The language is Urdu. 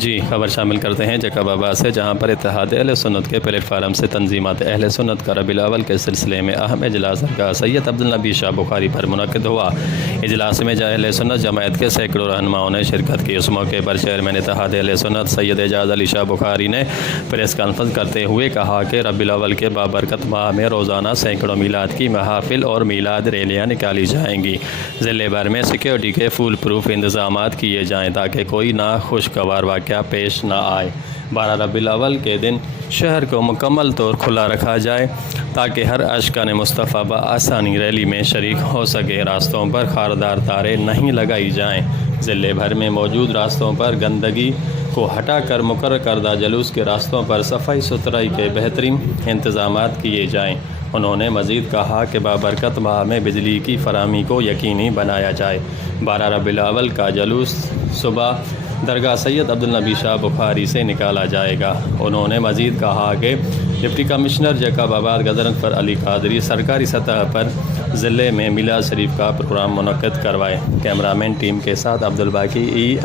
جی خبر شامل کرتے ہیں جیکب آباد سے، جہاں پر اتحاد اہل سنت کے پلیٹ فارم سے تنظیمات اہل سنت کا ربیع الاول کے سلسلے میں اہم اجلاس درگاہ سید عبدالنبی شاہ بخاری پر منعقد ہوا۔ اجلاس میں اہل سنت جماعت کے سینکڑوں رہنماؤں نے شرکت کی۔ اس موقع پر چیئرمین اتحاد اہل سنت سید اعجاز علی شاہ بخاری نے پریس کانفرنس کرتے ہوئے کہا کہ ربیع الاول کے بابرکت ماہ میں روزانہ سینکڑوں میلاد کی محافل اور میلاد ریلیاں نکالی جائیں گی۔ ضلع بھر میں سیکیورٹی کے فول پروف انتظامات کیے جائیں تاکہ کوئی ناخوشگوار واقعہ پیش نہ آئے۔ 12 ربیع الاول کے دن شہر کو مکمل طور کھلا رکھا جائے تاکہ ہر عاشقان مصطفیٰ بآسانی ریلی میں شریک ہو سکے۔ راستوں پر خاردار تاریں نہیں لگائی جائیں۔ ضلع بھر میں موجود راستوں پر گندگی کو ہٹا کر مقرر کردہ جلوس کے راستوں پر صفائی ستھرائی کے بہترین انتظامات کیے جائیں۔ انہوں نے مزید کہا کہ بابرکت ماہ میں بجلی کی فراہمی کو یقینی بنایا جائے۔ 12 ربیع الاول کا جلوس صبح درگاہ سید عبدالنبی شاہ بخاری سے نکالا جائے گا۔ انہوں نے مزید کہا کہ ڈپٹی کمشنر جیکب آباد غضنفر علی قادری سرکاری سطح پر ضلع میں میلاد شریف کا پروگرام منعقد کروائے۔ کیمرہ مین ٹیم کے ساتھ عبدالباقی